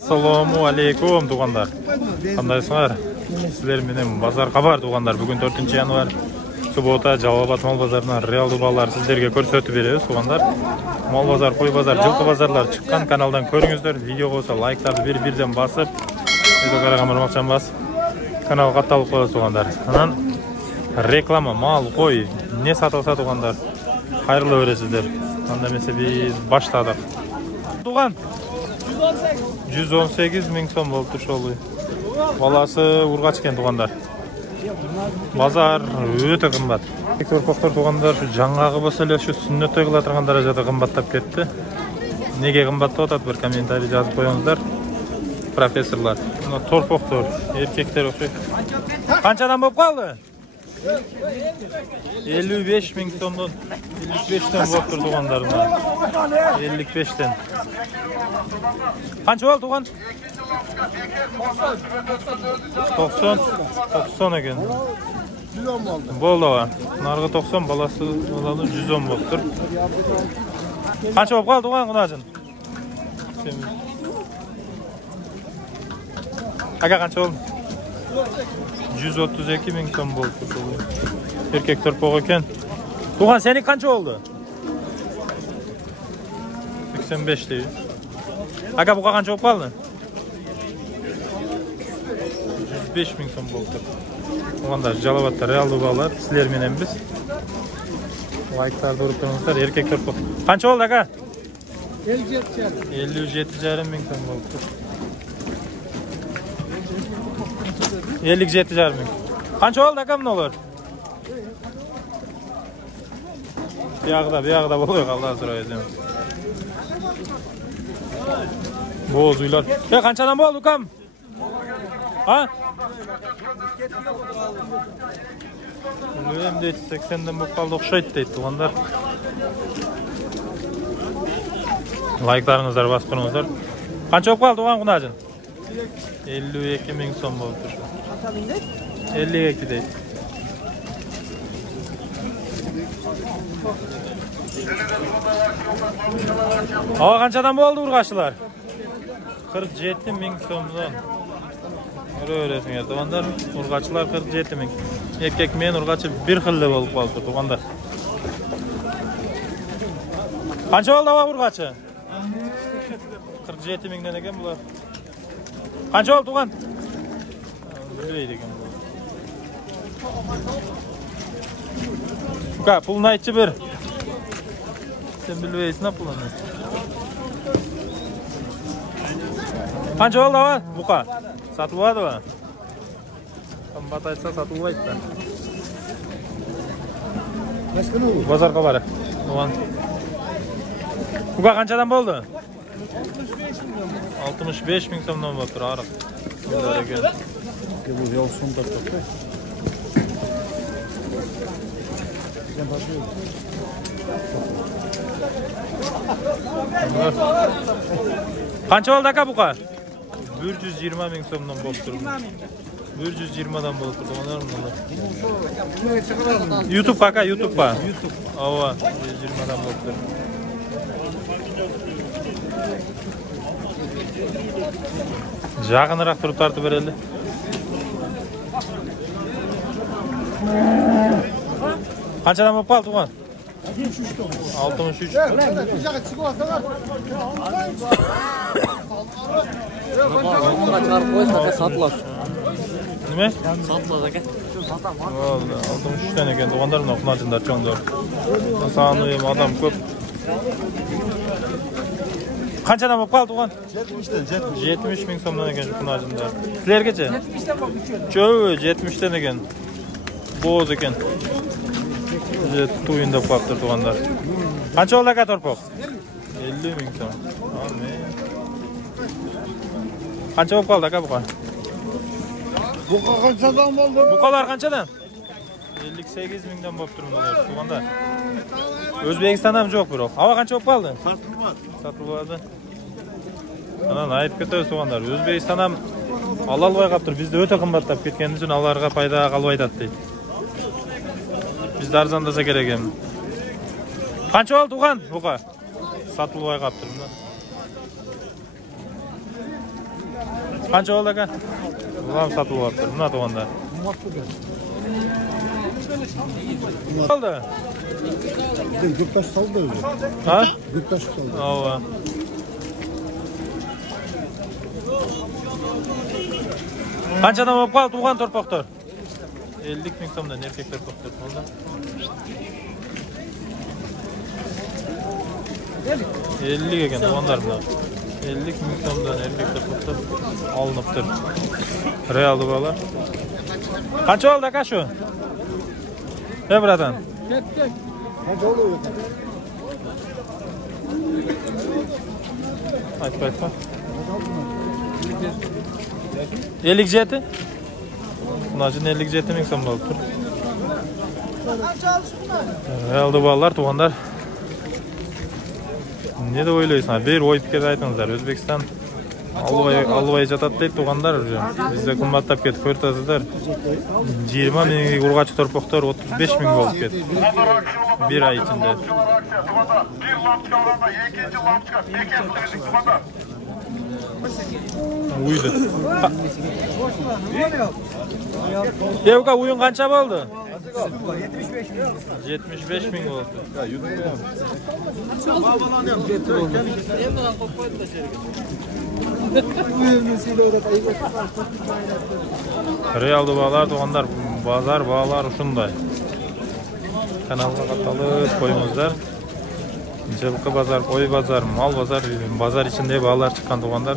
Assalomu alaykum tuğanlar. Qandaysыңар? Sizler менен базар кабар туğanlar. Бүгүн 4-январь суббота Жалал-Абад мал базарынан реалдуу баалар сиздерге көрсөтүп беребиз туğanlar. Мал базар, кой базар, жылкы базарлар чыккан каналдан көрүңүздөр. Видео болсо лайктарды бир-бирден басып, видео караган бармакчан басып, каналга катталып коесуз туğanlar. Анан реклама, мал, кой, эмне сатылса туğanlar, кайрылып бересиздер. Анда эмесе биз баштадык. Туğan 118 миң сом болуп ошол. Баласы ургач экен туğanдар. Базар өтө кымбат. Торпоктор туğanдар жаңгагы болсо эле ушу сүннөт той кыла турган даражада кымбаттап кетти. Неге кымбаттап атат, бир комментарий жазып коюңуздар. Профессорлар, мына торпоктор, эркектер окшойт. Канчадан болуп калды? 55 миң сомдон 55тен болуп тур туğanдар. 55тен. Канча болду туğan? 90 экен. 110 болду. Болду ага. Наргы 90, баласы баланы 110 болуп тур. Канча болуп калды туğan кунажын? Ага канча болду? 132 миң сом болуп тур. Эркек торпок экен. Туğan сени канча болду? 85 дейби. Ага буга канча болуп калды? 105 миң сом болуп тур. Туğanдар Жалал-Абадта реалдуу баалар силер менен биз. Лайктарды уруп туруңуздар. Эркек торпок. Канча болду ага? 57,5 миң сом болуп тур. 57,5 миң. Канча болду ага мыналар? Биягда болбой калды сурай эзем. Боз уйлар. Канчадан болду кам? Ha? Bilmem deydi 80'den bu kaldı okşaydı deydi tuğanlar. Like'larınızlar basqınızlar. Kança op kaldı tuğan kunacın? 52 ming son oldu şu. 52 deydi. Hava kançadan bu oldu urgaçlılar? 47 ming somdan. Öğresin ya tuğanlar, urgaçlar 47 ming. Erkek men urgaçı bir xilli bolup kaldı tuğanlar. Kança oldu hava urgaçı? 47 mingden eken bular. Kança oldu tuğan? Bileydi eken bular. Buka pulunu aytçı bir. Sen bilbeysin ha pulunu. Kança oldu hava? Buka. Satılmadı mı? Kımbat aytsa satılmaydı da. Bazar kabarı. Buka kançadan boldu? 65 ming somdan boluptur arık. Bu yol sonunda tuttu. Kança oldu aka buka? 120 ming somdan boluptur. 120'dan boluptur. Onlar mı bunlar? YouTube aka, YouTube ba. YouTube. Ava 120'dan boluptur. Жақынырақ тұрып тартып берелі. Қаншадан болып қалды туған? 63. Неме? Satılады aka. 63'ten екен туғандар мына құнажындар чоңдор. Саны адам көп. Қаншадан болып қалды туған? 70 мing сомдан екен құнажындар. Сілергече? 70'ten екен. Боз екен. Туйындап қалыптыр туғандар. Қанша олды aka торпок? 50 мing сом. Қанша болып қалды aka бұқа? Buka kançadan boldu? Buqalar қаншадан? 58 mingden болып тұр мұналар туғандар. Өзбекстандан жоқ бірақ. Ава қанша болып қалды? Satılmadı. Анан айтып кетебиз туғандар. Өзбекстандан ала албай калыптыр. Бизде өтө кымбаттап кеткен үчүн аларга пайда калбай атат дейт. Бизде арзандаса керек эми. Канча болду туган буга? Сатылбай калыптыр. Qancha oldu aka? Ulan satib olibdi. Buna to'g'anda. Oldu. Gürtaş saldı öyle. Ha? Gürtaş saldı. Ova. Qanchadan bo'lib qoldi tug'an torpaqlar? 50 ming so'mdan erkak torpaqlar bo'ldi. 50 ekan tug'anlar bilan. 50 ming so'mdan erkak torpaqlar olinibdir. Real bolalar. Qancha oldi aka shu? Bratan. Hadi oluyor. Aytma. 57? Bunacın 57 ming so'm bo'lib tur. Aldı bolalar tug'anlar. Ne de o'ylaysan? Bir o'y fikr aytingizlar. O'zbekiston alvay жатат deydi tug'anlar. Bizda qimmatlab ketib ko'rtasizlar. 20 minglik urg'achi torpaqlar 35 ming bo'lib ketdi. Bir ay içinde. Bir lampka oranda, ikinci lampka, iki hepsini kumanda. Uydu. Devka uyun qancha bo'ldi? 75 ming bo'ldi. Real bolalar tug'anlar, bozor bolalar shunday. Kanalga qatnashib qo'yingizlar. Жылқы базар, қой базар, мал базар, базар içinde bağlar çıkan tug'anlar